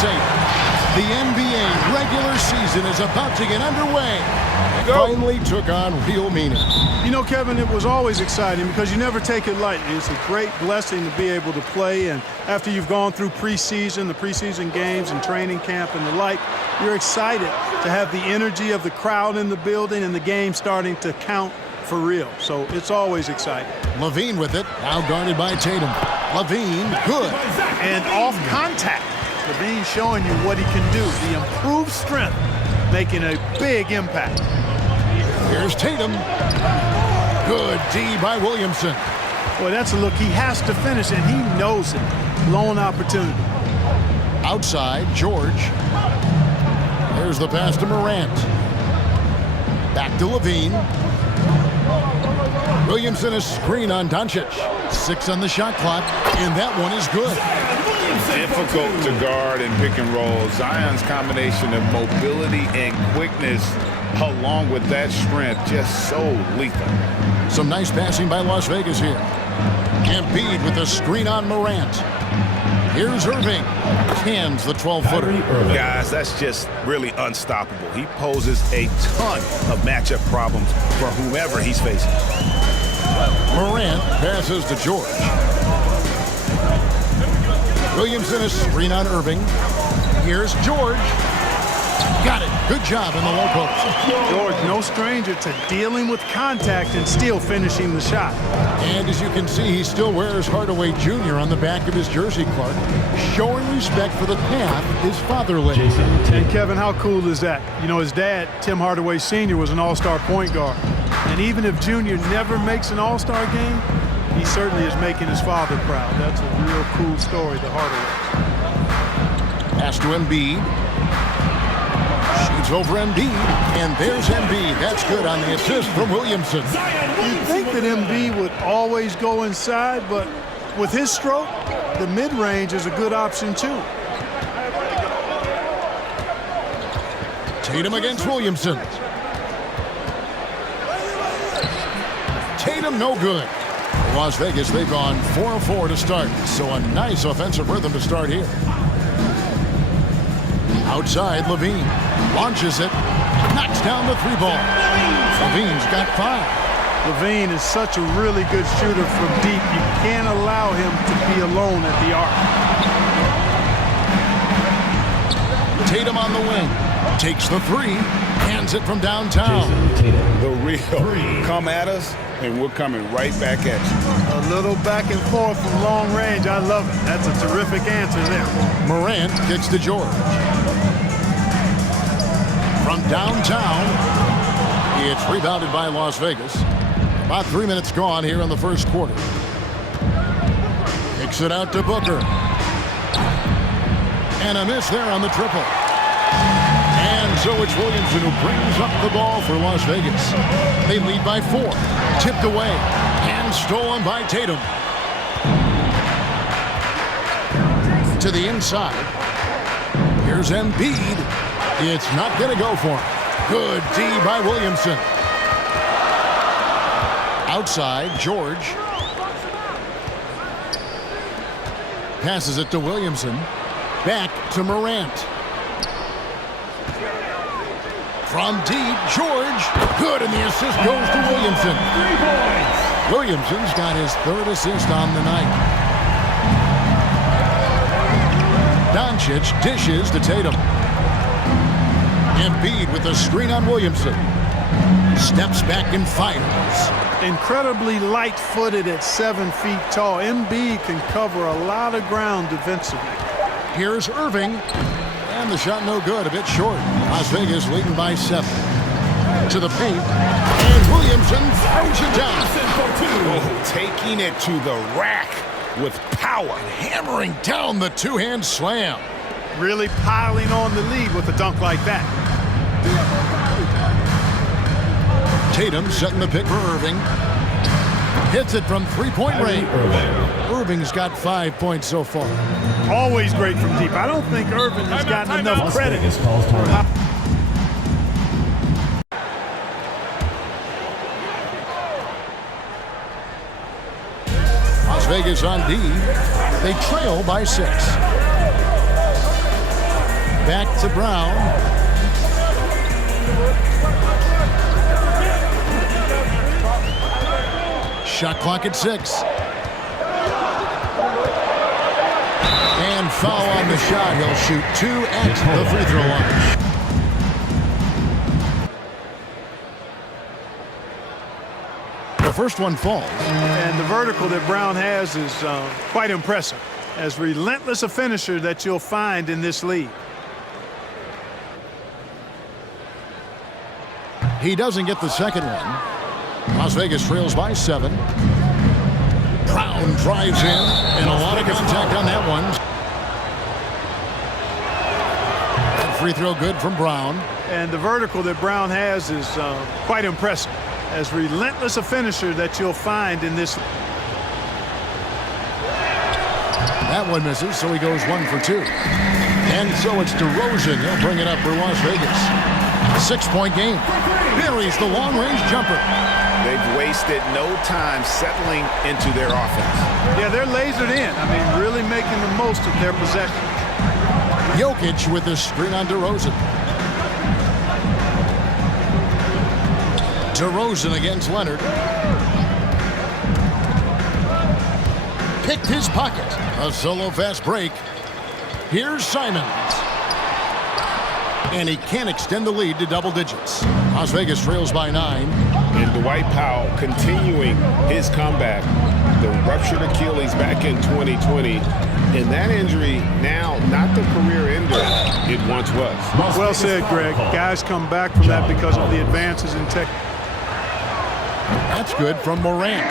safe. The NBA regular season is about to get underway. It finally took on real meaning. You know, Kevin, it was always exciting because you never take it lightly. It's a great blessing to be able to play, and after you've gone through preseason, the preseason games and training camp and the like, you're excited to have the energy of the crowd in the building and the game starting to count for real. So it's always exciting. LaVine with it, now guarded by Tatum. LaVine, good. And off contact. LaVine showing you what he can do. The improved strength making a big impact. Here's Tatum. Good D by Williamson. Boy, that's a look he has to finish, and he knows it. Lone opportunity. Outside, George. Here's the pass to Morant. Back to LaVine. Williamson a screen on Doncic. 6 on the shot clock, and that one is good. Difficult to guard and pick and roll. Zion's combination of mobility and quickness along with that strength just so lethal. Some nice passing by Las Vegas here. Embiid with a screen on Morant. Here's Irving. Hands the 12-footer. Guys, that's just really unstoppable. He poses a ton of matchup problems for whomever he's facing. Morant passes to George. Williamson a screen on Irving. Here's George. Got it. Good job in the low post. George, no stranger to dealing with contact and still finishing the shot. And as you can see, he still wears Hardaway Jr. on the back of his jersey, Clark, showing respect for the path his father laid. And Kevin, how cool is that? You know, his dad, Tim Hardaway Sr., was an all-star point guard. And even if Jr. never makes an all-star game, he certainly is making his father proud. That's a real cool story, the Hardaway. Pass to Embiid. Shoots over Embiid, and there's Embiid. That's good on the assist from Williamson. You'd think that Embiid would always go inside, but with his stroke, the mid-range is a good option too. Tatum against Williamson. Tatum no good. Las Vegas, they've gone 4-4 to start, so a nice offensive rhythm to start here. Outside, LaVine launches it, knocks down the 3-ball. LaVine's got 5. LaVine is such a really good shooter from deep. You can't allow him to be alone at the arc. Tatum on the wing, takes the 3, hands it from downtown. The real come at us, and we're coming right back at you. A little back and forth from long range. I love it. That's a terrific answer there. Morant kicks to George. From downtown, it's rebounded by Las Vegas. About 3 minutes gone here in the first quarter. Kicks it out to Booker. And a miss there on the triple. And so it's Williamson who brings up the ball for Las Vegas. They lead by 4. Tipped away and stolen by Tatum. To the inside. Here's Embiid. It's not going to go for him. Good D by Williamson. Outside, George. Passes it to Williamson. Back to Morant. From deep, George. Good, and the assist goes to Williamson. 3 points. Williamson's got his 3rd assist on the night. Doncic dishes to Tatum. Embiid with a screen on Williamson. Steps back and fires. Incredibly light-footed at 7 feet tall. Embiid can cover a lot of ground defensively. Here's Irving. And the shot no good, a bit short. Las Vegas leading by 7. To the paint. And Williamson throws it down. Oh, taking it to the rack with power. Hammering down the 2-hand slam. Really piling on the lead with a dunk like that. Tatum setting the pick for Irving. Hits it from 3-point range. Irving's got 5 points so far. Always great from deep. I don't think Irving has gotten enough credit. Las Vegas on D. They trail by 6. Back to Brown. Shot clock at 6. And foul on the shot. He'll shoot 2 at the free throw line. The first one falls. And the vertical that Brown has is quite impressive. As relentless a finisher that you'll find in this league. He doesn't get the second one. Las Vegas trails by 7. Brown drives in, and a lot of contact on that one. That free throw good from Brown. And the vertical that Brown has is quite impressive. As relentless a finisher that you'll find in this. That one misses, so he goes 1 for 2. And so it's DeRozan. He'll bring it up for Las Vegas. 6-point game. Buries the long-range jumper. They've wasted no time settling into their offense. Yeah, they're lasered in. I mean, really making the most of their possession. Jokic with the screen on DeRozan. DeRozan against Leonard. Picked his pocket. A solo fast break. Here's Simons. And he can't extend the lead to double digits. Las Vegas trails by 9. And Dwight Powell continuing his comeback. The ruptured Achilles back in 2020. And that injury now not the career ender it once was. Well said, Greg. Guys come back from that because of the advances in tech. That's good from Morant.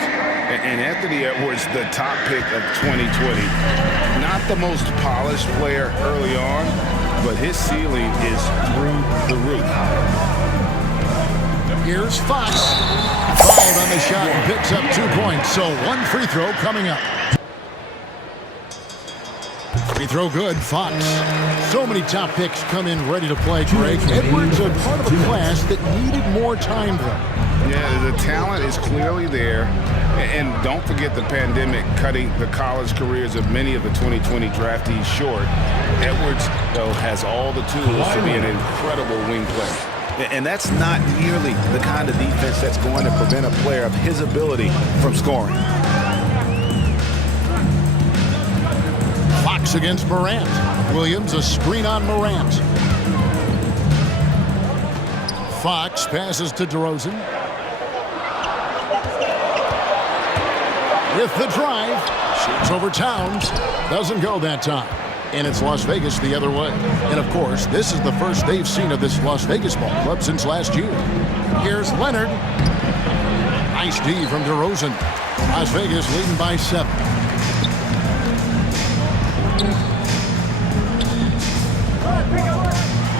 And Anthony Edwards, the top pick of 2020. Not the most polished player early on, but his ceiling is through the roof. Here's Fox. Fouled on the shot and picks up 2 points. So 1 free throw coming up. Free throw good, Fox. So many top picks come in ready to play, Greg. Edwards are part of a class that needed more time, though. Yeah, the talent is clearly there. And don't forget the pandemic cutting the college careers of many of the 2020 draftees short. Edwards, though, has all the tools to be an incredible wing player. And that's not nearly the kind of defense that's going to prevent a player of his ability from scoring. Fox against Morant. Williams a screen on Morant. Fox passes to DeRozan. With the drive, shoots over Towns. Doesn't go that time. And it's Las Vegas the other way. And of course, this is the first they've seen of this Las Vegas ball club since last year. Here's Leonard. Nice D from DeRozan. Las Vegas leading by 7.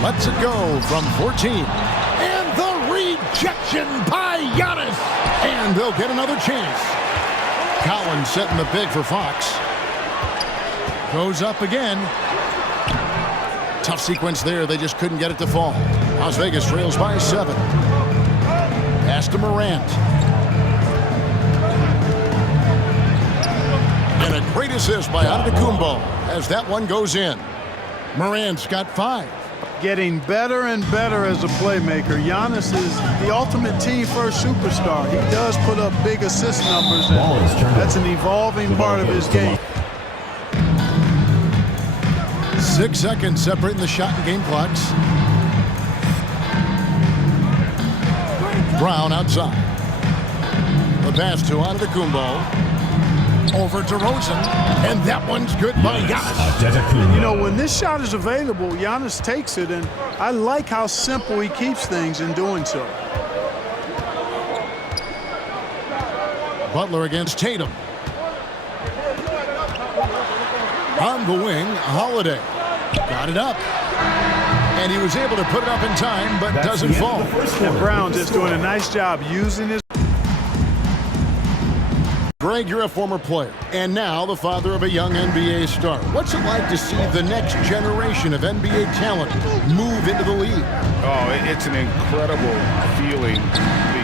Lets it go from 14. And the rejection by Giannis. And they'll get another chance. Collins setting the pick for Fox. Goes up again. Tough sequence there. They just couldn't get it to fall. Las Vegas trails by 7. Pass to Morant. And a great assist by Antetokounmpo as that one goes in. Morant's got 5. Getting better and better as a playmaker. Giannis is the ultimate team-first superstar. He does put up big assist numbers, and that's an evolving part of his game. 6 seconds separating the shot and game clocks. Brown outside. The pass to Antetokounmpo. Over to Rosen. And that one's good by Giannis. And you know, when this shot is available, Giannis takes it, and I like how simple he keeps things in doing so. Butler against Tatum. On the wing, Holiday. Got it up. And he was able to put it up in time, but doesn't fall. And Brown just doing a nice job using his. Greg, you're a former player, and now the father of a young NBA star. What's it like to see the next generation of NBA talent move into the league? Oh, it's an incredible feeling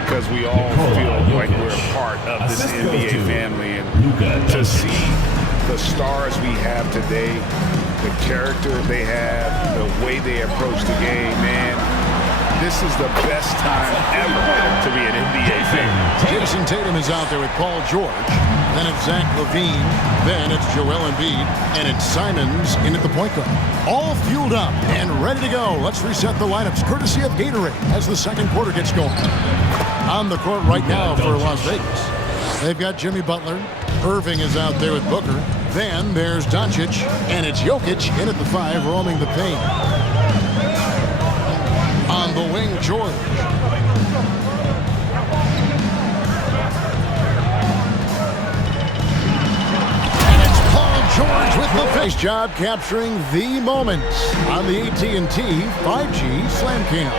because we all feel like we're a part of this NBA family. And to see the stars we have today, the character they have, the way they approach the game, man, this is the best time ever to be an NBA fan. Jason Tatum is out there with Paul George. Then it's Zach LaVine. Then it's Joel Embiid. And it's Simons in at the point guard. All fueled up and ready to go. Let's reset the lineups courtesy of Gatorade as the second quarter gets going. On the court right now for Las Vegas, they've got Jimmy Butler. Irving is out there with Booker. Then there's Doncic. And it's Jokic in at the 5 roaming the paint. On the wing, George. And it's Paul George with the face job capturing the moments on the AT&T 5G Slam Cam.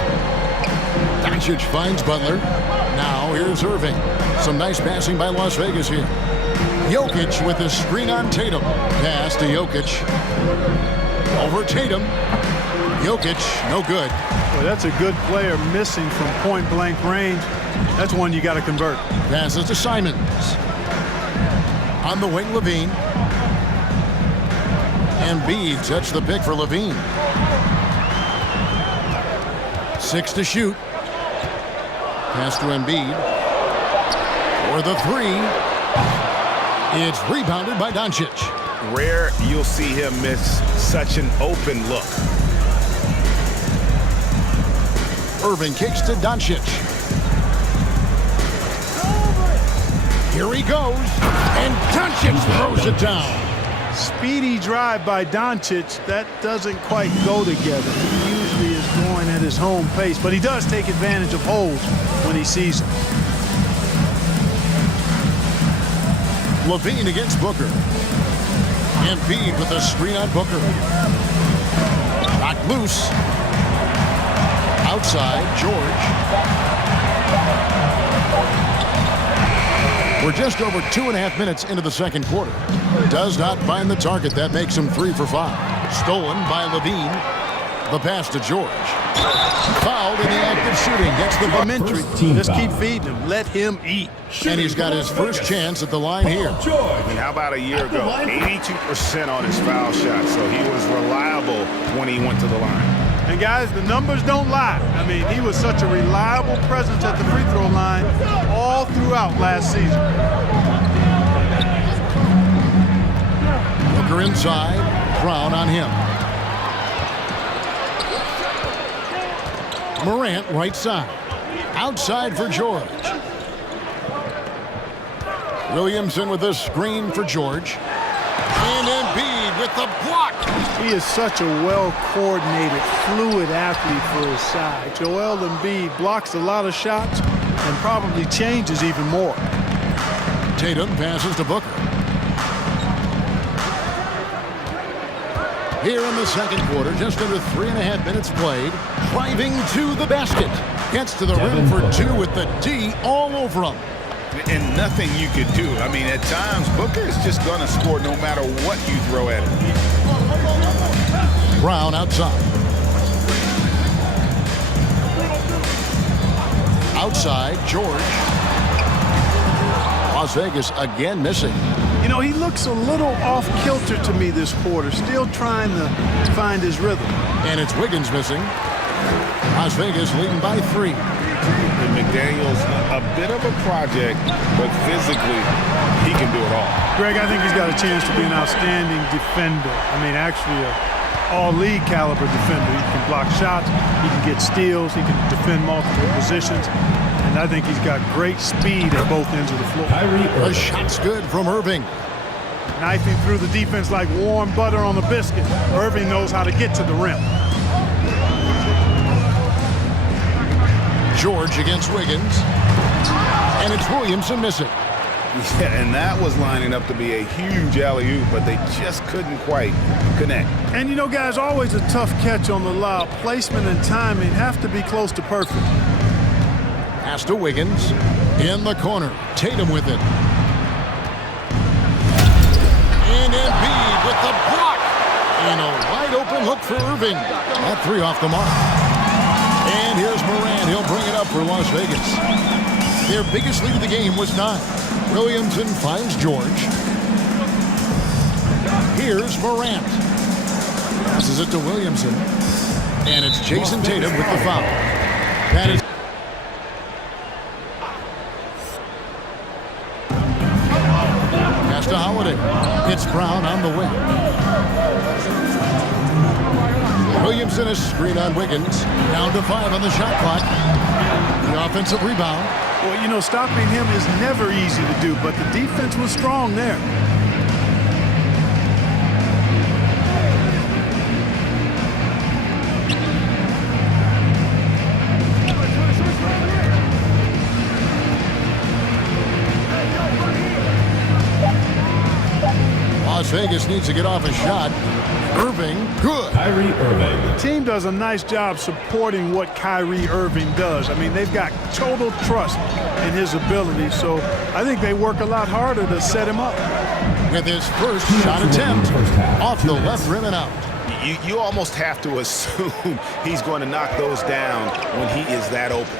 Doncic finds Butler. Now here's Irving. Some nice passing by Las Vegas here. Jokic with a screen on Tatum. Pass to Jokic. Over Tatum. Jokic, no good. Well, that's a good player missing from point-blank range. That's one you got to convert. Passes to Simons. On the wing, LaVine. Embiid sets the pick for LaVine. 6 to shoot. Pass to Embiid. For the 3. It's rebounded by Doncic. Rare you'll see him miss such an open look. Irving kicks to Doncic. Here he goes, and Doncic throws it down. Speedy drive by Doncic. That doesn't quite go together. He usually is going at his home pace, but he does take advantage of holes when he sees them. LaVine against Booker. Embiid with a screen on Booker. Knocked loose. Outside, George. We're just over 2.5 minutes into the second quarter. Does not find the target. That makes him 3 for 5. Stolen by LaVine. The pass to George. Fouled in the act of shooting. Gets the Elementary. Just keep feeding him. Let him eat. And he's got his first chance at the line here. And how about a year ago? 82% on his foul shot, so he was reliable when he went to the line. And guys, the numbers don't lie. I mean, he was such a reliable presence at the free throw line all throughout last season. Booker inside. Brown on him. Morant right side. Outside for George. Williamson with a screen for George. And Embiid with the block. He is such a well-coordinated, fluid athlete for his side. Joel Embiid blocks a lot of shots and probably changes even more. Tatum passes to Booker. Here in the second quarter, just under 3.5 minutes played. Driving to the basket. Gets to the rim for 2 with the D all over him. And nothing you could do. I mean, at times, Booker is just going to score no matter what you throw at him. Brown outside. Outside, George. Las Vegas again missing. You know, he looks a little off-kilter to me this quarter, still trying to find his rhythm. And it's Wiggins missing. Las Vegas leading by 3. And McDaniel's a bit of a project, but physically, he can do it all. Greg, I think he's got a chance to be an outstanding defender. I mean, actually, an all-league caliber defender. He can block shots, he can get steals, he can defend multiple positions. And I think he's got great speed at both ends of the floor. The shot's good from Irving. Knifing through the defense like warm butter on a biscuit. Irving knows how to get to the rim. George against Wiggins. And it's Williamson missing. Yeah, and that was lining up to be a huge alley-oop, but they just couldn't quite connect. And you know, guys, always a tough catch on the lob. Placement and timing have to be close to perfect. Pass to Wiggins. In the corner. Tatum with it. And Embiid with the block. And a wide open look for Irving. That 3 off the mark. And here's Morant. He'll bring it up for Las Vegas. Their biggest lead of the game was 9. Williamson finds George. Here's Morant. Passes it to Williamson. And it's Jason Tatum with the foul. That is... Pass to Holiday. It's Brown on the wing. Williamson is screen on Wiggins. Down to 5 on the shot clock. The offensive rebound. Well, you know, stopping him is never easy to do, but the defense was strong there. Las Vegas needs to get off a shot. Irving, good. Kyrie Irving. The team does a nice job supporting what Kyrie Irving does. I mean, they've got total trust in his ability, so I think they work a lot harder to set him up. With his first shot attempt, off the left rim and out. You almost have to assume he's going to knock those down when he is that open.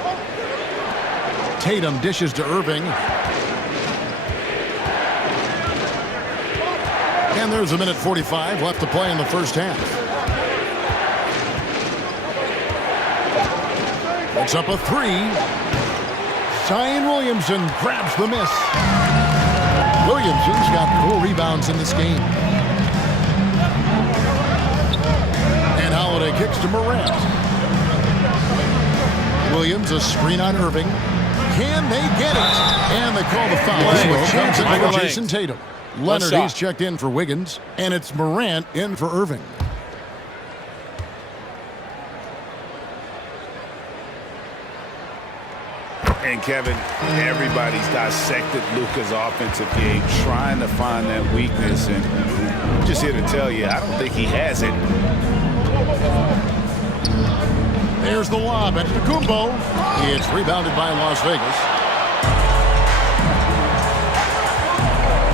Tatum dishes to Irving. And there's a minute 45 left to play in the first half. It's up a 3. Zion Williamson grabs the miss. Williamson's got 4 rebounds in this game. And Holiday kicks to Morant. Williams a screen on Irving. Can they get it? And they call the foul. Chance for Jason Tatum. Leonard, he's checked in for Wiggins, and it's Morant in for Irving. And Kevin, everybody's dissected Luka's offensive game, trying to find that weakness, and I'm just here to tell you, I don't think he has it. There's the lob at Kumbo. It's rebounded by Las Vegas.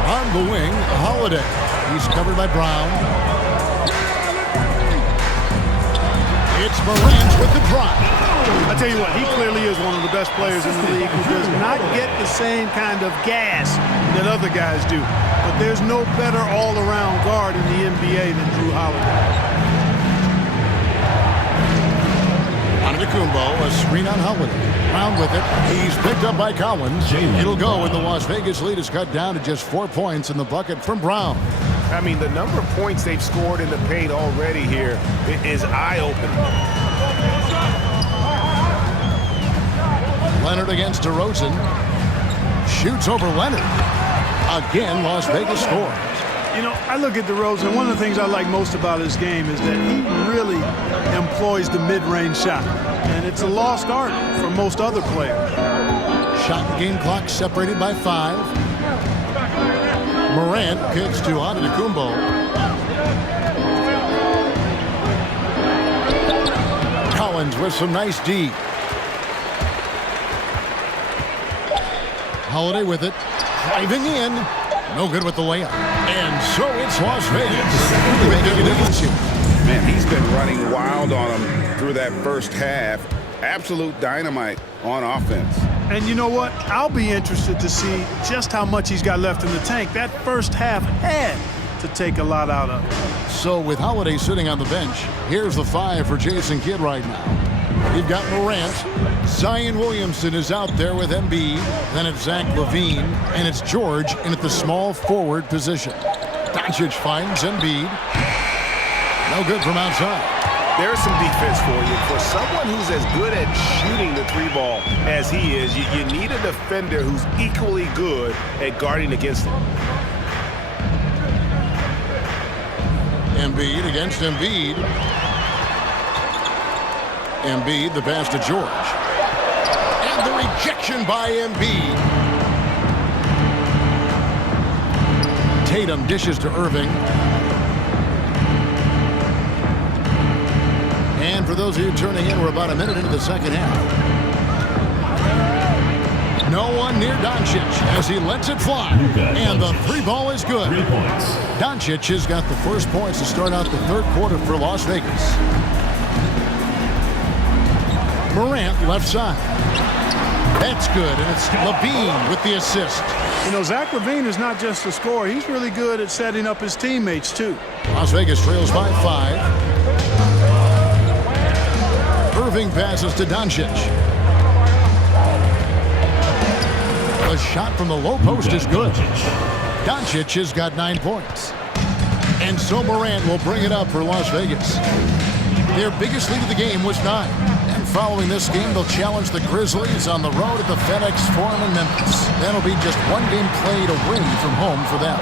On the wing, Holiday. He's covered by Brown. It's Morant with the drop. I tell you what, he clearly is one of the best players in the league who does not get the same kind of gas that other guys do. But there's no better all-around guard in the NBA than Drew Holiday. Antetokounmpo, a screen on Holiday. Brown with it. He's picked up by Collins. It'll go, and the Las Vegas lead is cut down to just 4 points in the bucket from Brown. I mean, the number of points they've scored in the paint already here is eye-opening. Leonard against DeRozan. Shoots over Leonard. Again, Las Vegas scores. You know, I look at DeRozan, one of the things I like most about his game is that he really employs the mid-range shot. And it's a lost art for most other players. Shot game clock separated by 5. Morant kicks to Antetokounmpo. Collins with some nice D. Holiday with it. Driving in. No good with the layup. And so it's Las Vegas. Man, he's been running wild on him through that first half. Absolute dynamite on offense. And you know what? I'll be interested to see just how much he's got left in the tank. That first half had to take a lot out of him. So with Holiday sitting on the bench, here's the 5 for Jason Kidd right now. You've got Morant. Zion Williamson is out there with Embiid. Then it's Zach LaVine. And it's George in at the small forward position. Doncic finds Embiid. No good from outside. There's some defense for you. For someone who's as good at shooting the 3-ball as he is, you need a defender who's equally good at guarding against him. Embiid against Embiid. Embiid, the pass to George. And the rejection by Embiid. Tatum dishes to Irving. And for those of you turning in, we're about a minute into the second half. No one near Doncic as he lets it fly. And the 3-ball is good. 3 points. Doncic has got the first points to start out the third quarter for Las Vegas. Morant left side. That's good, and it's Levine with the assist. You know, Zach LaVine is not just a scorer. He's really good at setting up his teammates, too. Las Vegas trails by 5. Irving passes to Doncic. A shot from the low post is good. Doncic has got 9 points. And so Morant will bring it up for Las Vegas. Their biggest lead of the game was 9. And following this game, they'll challenge the Grizzlies on the road at the FedEx Forum in Memphis. That'll be just one game played away from home for them.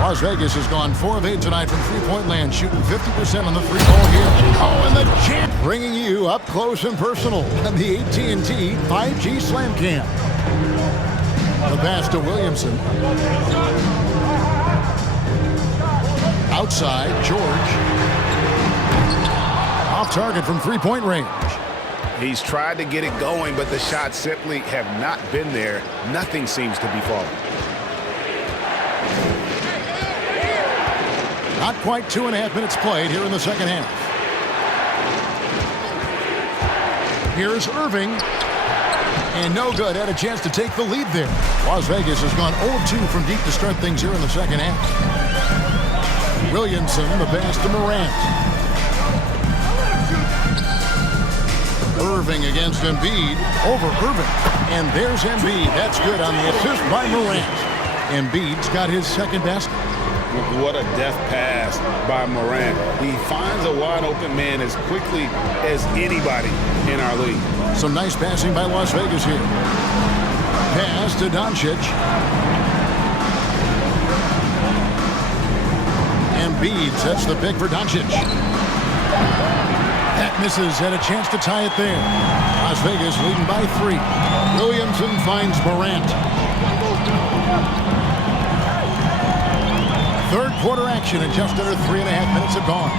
Las Vegas has gone 4 of 8 tonight from three-point land, shooting 50% on the three-ball here. Oh, and the champ bringing you up close and personal on the AT&T 5G Slam Cam. The pass to Williamson. Outside, George. Off target from three-point range. He's tried to get it going, but the shots simply have not been there. Nothing seems to be falling. Not quite 2.5 minutes played here in the second half. Here's Irving. And no good. Had a chance to take the lead there. Las Vegas has gone 0-2 from deep to start things here in the second half. Williamson, the pass to Morant. Irving against Embiid. Over Irving. And there's Embiid. That's good on the assist by Morant. Embiid's got his second basket. What a deft pass by Morant. He finds a wide open man as quickly as anybody in our league. Some nice passing by Las Vegas here. Pass to Doncic. Embiid sets the pick for Doncic. That misses. Had a chance to tie it there. Las Vegas leading by 3. Williamson finds Morant. Third quarter action and just under 3.5 minutes have gone.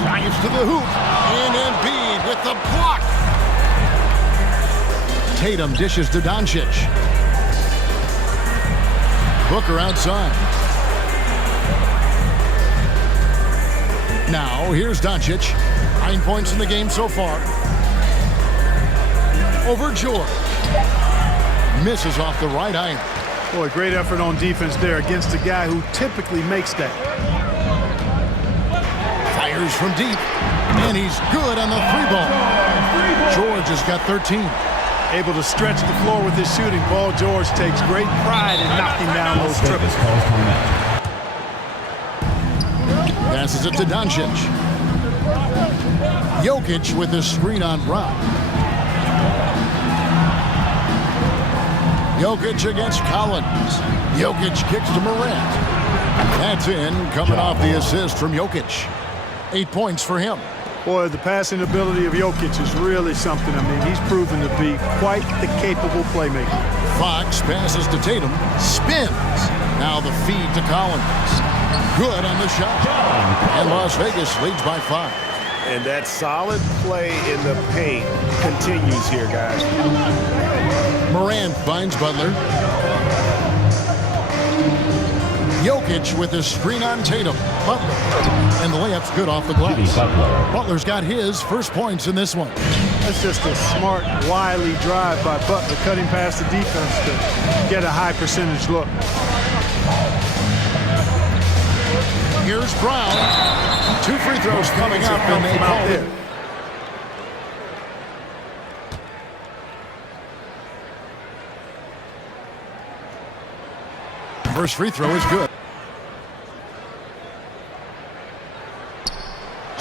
Drives to the hoop. And Embiid with the block. Tatum dishes to Doncic. Booker outside. Now here's Doncic. 9 points in the game so far. Over George. Misses off the right iron. Boy, great effort on defense there against a guy who typically makes that. Fires from deep. And he's good on the 3-ball. George has got 13. Able to stretch the floor with his shooting. Paul George takes great pride in knocking down those triples. Passes it to Doncic. Jokic with the screen on Brown. Jokic against Collins. Jokic kicks to Morant. That's in, coming off the assist from Jokic. 8 points for him. Boy, the passing ability of Jokic is really something. I mean, he's proven to be quite the capable playmaker. Fox passes to Tatum. Spins. Now the feed to Collins. Good on the shot. And Las Vegas leads by 5. And that solid play in the paint continues here, guys. Morant finds Butler. Jokic with his screen on Tatum. Butler. And the layup's good off the glass. Butler's got his first points in this one. That's just a smart, wily drive by Butler, cutting past the defense to get a high percentage look. Here's Brown. 2 free throws coming up, and they call it. First free throw is good.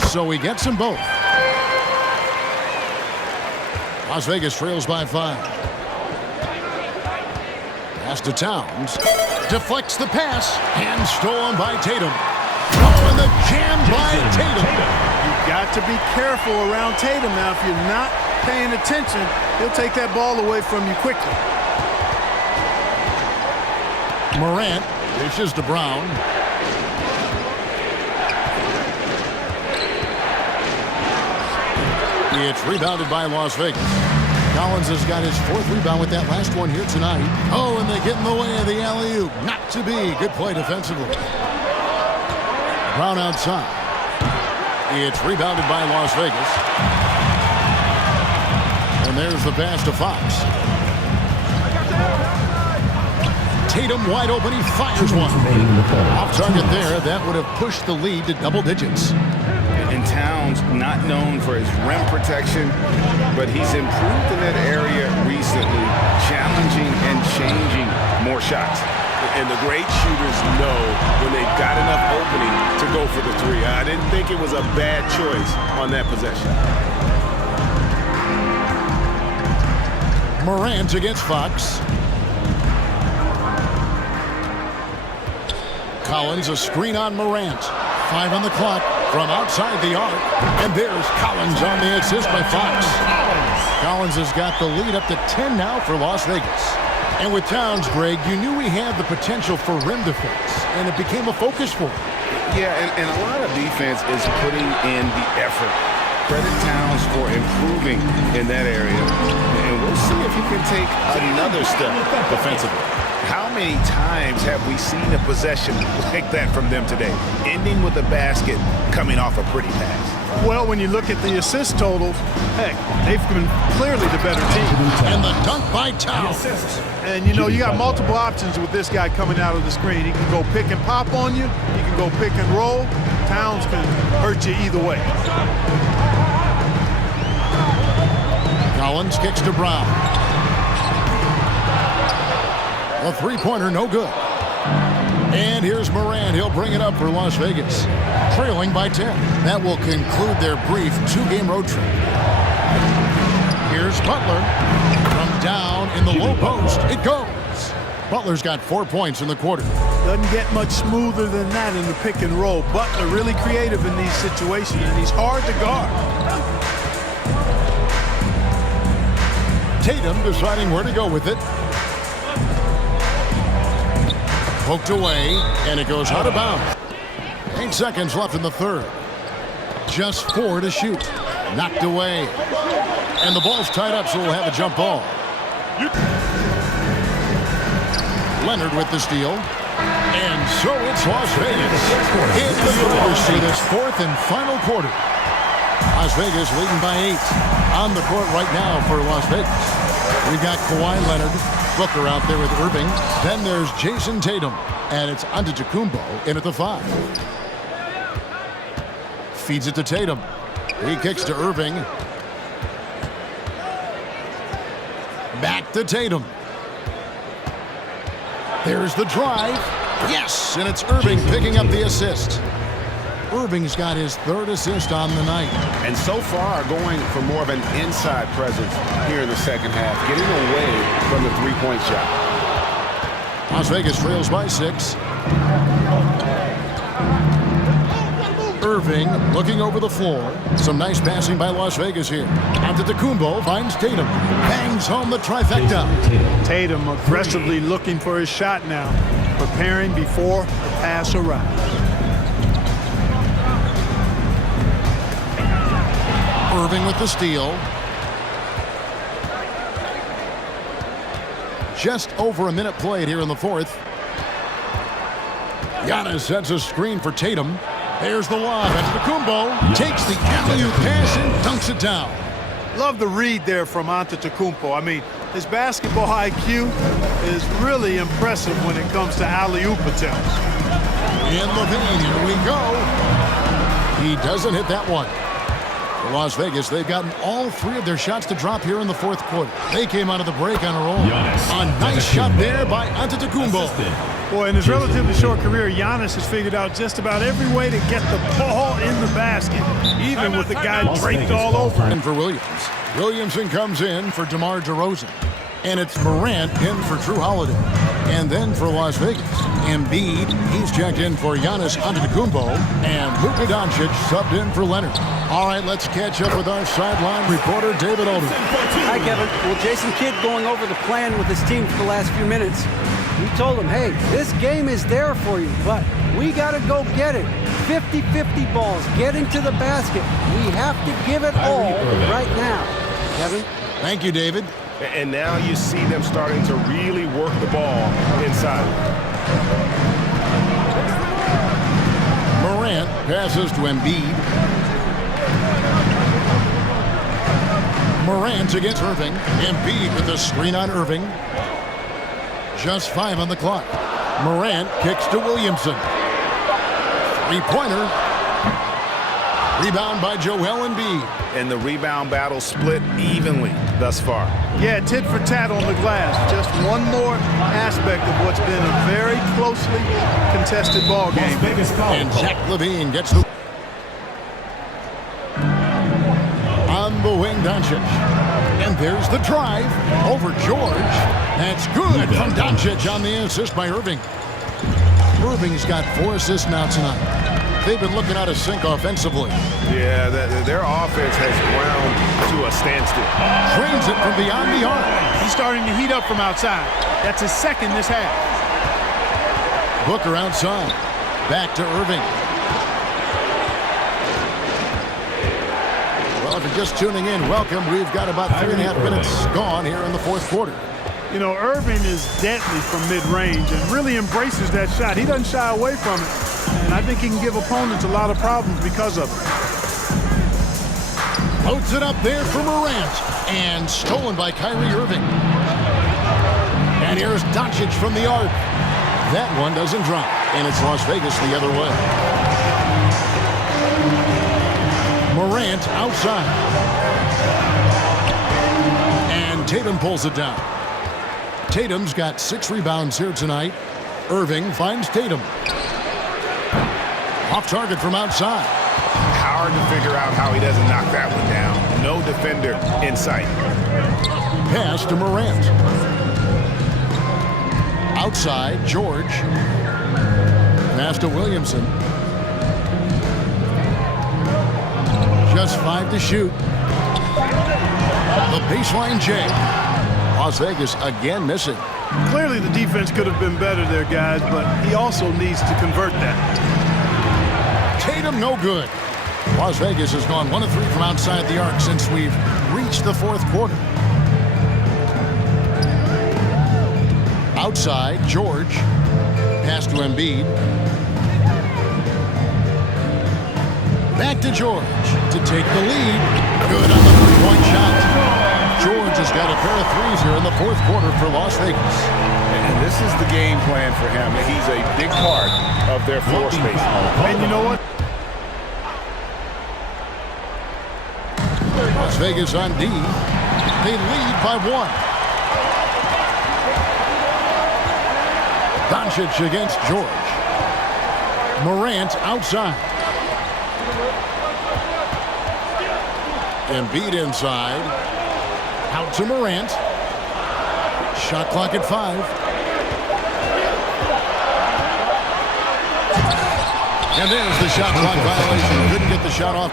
So he gets them both. Las Vegas trails by 5. Pass to Towns. Deflects the pass. And stolen by Tatum. Oh, and the jam by Tatum. You've got to be careful around Tatum now. If you're not paying attention, he'll take that ball away from you quickly. Morant dishes to Brown. It's rebounded by Las Vegas. Collins has got his 4th rebound with that last one here tonight. Oh, and they get in the way of the alley-oop. Not to be. Good play defensively. Brown outside. It's rebounded by Las Vegas. And there's the pass to Fox. Tatum wide open. He fires one. Off target there. That would have pushed the lead to double digits. And Towns, not known for his rim protection, but he's improved in that area recently, challenging and changing more shots. And the great shooters know when they've got enough opening to go for the three. I didn't think it was a bad choice on that possession. Morant against Fox. Collins, a screen on Morant. 5 on the clock from outside the arc. And there's Collins on the assist by Fox. Collins has got the lead up to 10 now for Las Vegas. And with Towns, Greg, you knew he had the potential for rim defense, and it became a focus for him. Yeah, and a lot of defense is putting in the effort. Credit Towns for improving in that area, and we'll see if he can take another step defensively. How many times have we seen a possession like that from them today, ending with a basket coming off a pretty pass? Well, when you look at the assist totals, heck, they've been clearly the better team. And the dunk by Towns. And, you know, you got multiple options with this guy coming out of the screen. He can go pick and pop on you. He can go pick and roll. Towns can hurt you either way. Collins kicks to Brown. A three-pointer, no good. And here's Morant. He'll bring it up for Las Vegas. Trailing by 10. That will conclude their brief 2-game road trip. Here's Butler. From down in the low post, it goes. Butler's got 4 points in the quarter. Doesn't get much smoother than that in the pick and roll. Butler really creative in these situations, and he's hard to guard. Tatum deciding where to go with it. Poked away, and it goes out of bounds. 8 seconds left in the third. Just 4 to shoot. Knocked away. And the ball's tied up, so we'll have a jump ball. Leonard with the steal. And so it's Las Vegas in the driver's seat this fourth and final quarter. Las Vegas leading by 8 on the court right now for Las Vegas. We've got Kawhi Leonard, Booker out there with Irving. Then there's Jason Tatum, and it's Antetokounmpo in at the 5. Feeds it to Tatum. He kicks to Irving. Back to Tatum. There's the drive. Yes, and it's Irving picking up the assist. Irving's got his 3rd assist on the night. And so far going for more of an inside presence here in the second half, getting away from the three-point shot. Las Vegas trails by 6. Irving looking over the floor. Some nice passing by Las Vegas here. Antetokounmpo finds Tatum. Bangs home the trifecta. Tatum aggressively looking for his shot now, preparing before the pass arrives. Irving with the steal. Just over a minute played here in the 4th. Giannis sets a screen for Tatum. There's the lob. Antetokounmpo takes the alley-oop pass and dunks it down. Love the read there from Antetokounmpo. I mean, his basketball IQ is really impressive when it comes to alley-oop attempts. In the vein, here we go. He doesn't hit that one. For Las Vegas, they've gotten all 3 of their shots to drop here in the 4th quarter. They came out of the break on a roll. A nice shot there by Antetokounmpo. Boy, in his relatively short career, Giannis has figured out just about every way to get the ball in the basket, even with the guy draped all over. And for Williams. Williamson comes in for DeMar DeRozan. And it's Morant in for Drew Holiday. And then for Las Vegas, Embiid, he's checked in for Giannis Antetokounmpo. And Luka Doncic subbed in for Leonard. All right, let's catch up with our sideline reporter, David Olden. Hi, Kevin. Well, Jason Kidd going over the plan with his team for the last few minutes. We told him, hey, this game is there for you, but we got to go get it. 50-50 balls, get into the basket. We have to give it all right now. Kevin? Thank you, David. And now you see them starting to really work the ball inside. Morant passes to Embiid. Morant against Irving. Embiid with the screen on Irving. Just 5 on the clock. Morant kicks to Williamson. Three-pointer. Rebound by Joel Embiid. And the rebound battle split evenly thus far. Yeah, tit for tat on the glass. Just one more aspect of what's been a very closely contested ball game. And Zach LaVine gets the... On the wing, Doncic. And there's the drive over George. That's good from Doncic on the assist by Irving. Irving's got 4 assists now tonight. They've been looking out of sync offensively. Yeah, their offense has ground to a standstill. Drains it from beyond the arc. He's starting to heat up from outside. That's his second this half. Booker outside. Back to Irving. Well, if you're just tuning in, welcome. We've got about 3.5 minutes gone here in the fourth quarter. You know, Irving is deadly from mid-range and really embraces that shot. He doesn't shy away from it. And I think he can give opponents a lot of problems because of it. Loads it up there for Morant. And stolen by Kyrie Irving. And here's Doncic from the arc. That one doesn't drop. And it's Las Vegas the other way. Morant outside. And Tatum pulls it down. Tatum's got 6 rebounds here tonight. Irving finds Tatum. Off target from outside. Hard to figure out how he doesn't knock that one down. No defender in sight. Pass to Morant. Outside, George. Pass to Williamson. Just 5 to shoot. The baseline J. Las Vegas again missing. Clearly the defense could have been better there, guys, but he also needs to convert that. Tatum no good. Las Vegas has gone 1 of 3 from outside the arc since we've reached the fourth quarter. Outside, George. Pass to Embiid. Back to George to take the lead. Good on the 3-point shot. George has got a pair of threes here in the fourth quarter for Las Vegas. And this is the game plan for him. He's a big part of their floor space. And you know what? Las Vegas on D. They lead by 1. Doncic against George. Morant outside. Embiid inside. Out to Morant. Shot clock at 5. And there's the shot clock violation. Couldn't get the shot off.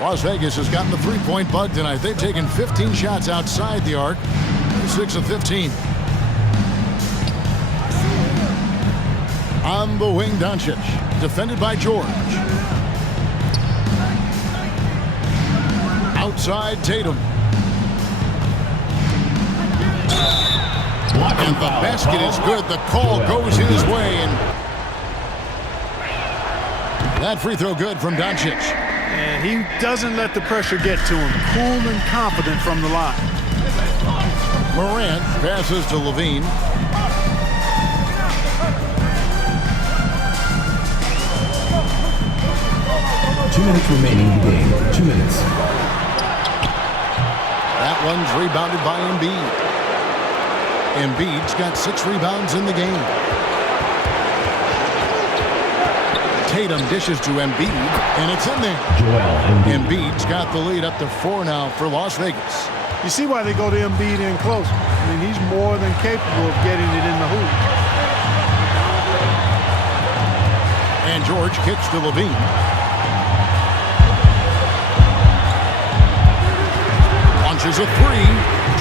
Las Vegas has gotten the 3-point bug tonight. They've taken 15 shots outside the arc. 6 of 15. On the wing, Doncic. Defended by George. Outside, Tatum. And the basket is good. The call goes his way. And that free throw good from Doncic. And he doesn't let the pressure get to him. Cool and confident from the line. Morant passes to LaVine. Two minutes remaining in the game. 2 minutes. That one's rebounded by Embiid. Embiid's got 6 rebounds in the game. Tatum dishes to Embiid, and it's in there. Embiid's got the lead up to 4 now for Las Vegas. You see why they go to Embiid in close. I mean, he's more than capable of getting it in the hoop. And George kicks to LaVine. Launches a 3,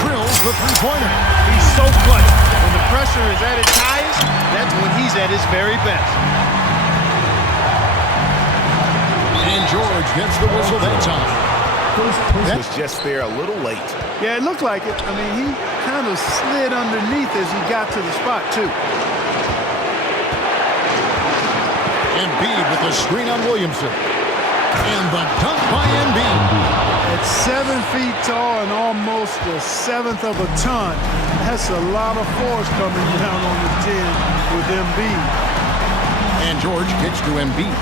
drills the 3-pointer. He's so clutch. When the pressure is at its highest, that's when he's at his very best. And George gets the whistle that time. He was just there a little late. Yeah, it looked like it. I mean, he kind of slid underneath as he got to the spot, too. Embiid with the screen on Williamson. And the dunk by Embiid. At 7 feet tall and almost a seventh of a ton, that's a lot of force coming down on the 10 with Embiid. And George kicks to Embiid.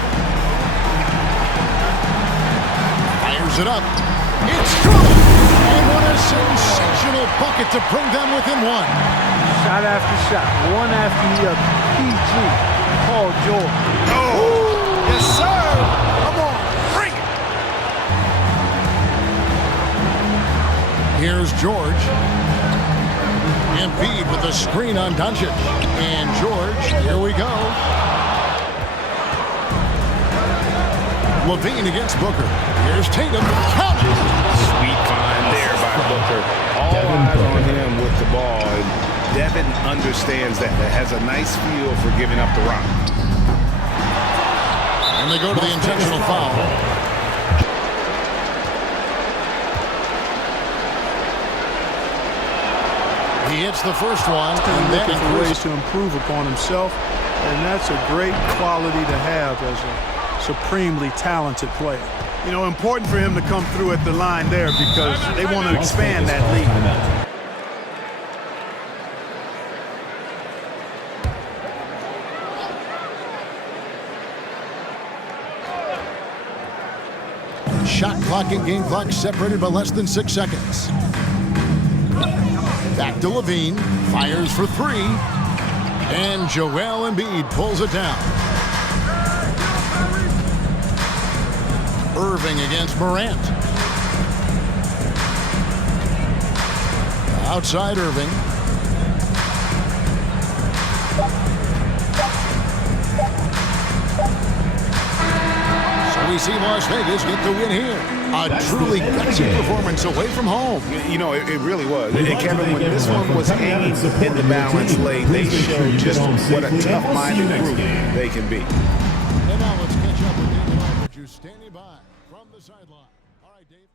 Fires it up. It's good! And what a sensational bucket to bring them within one. Shot after shot, one after the other. PG, Paul George. Oh, yes, sir! Come on, bring it! Here's George. Embiid with the screen on Doncic. And George, here we go. Levine against Booker. Here's Tatum. Count it! sweet find there by Booker. All eyes on him with the ball. And Devin understands that. Has a nice feel for giving up the rock. And they go to the intentional foul. He hits the first one, and then looking for ways to improve upon himself, and that's a great quality to have as a supremely talented player. You know, important for him to come through at the line there because they want to expand that lead. Shot clock and game clock separated by less than 6 seconds. Back to Levine, fires for three, and Joel Embiid pulls it down. Irving against Morant. Outside Irving. So we see Las Vegas get the win here. A truly gutsy performance away from home. You know, it really was. And Kevin, when this one was hanging in the balance lane, they showed just what a tough-minded group they can be. And now let's catch up with David Aldridge, who's standing by from the sideline. All right, Dave.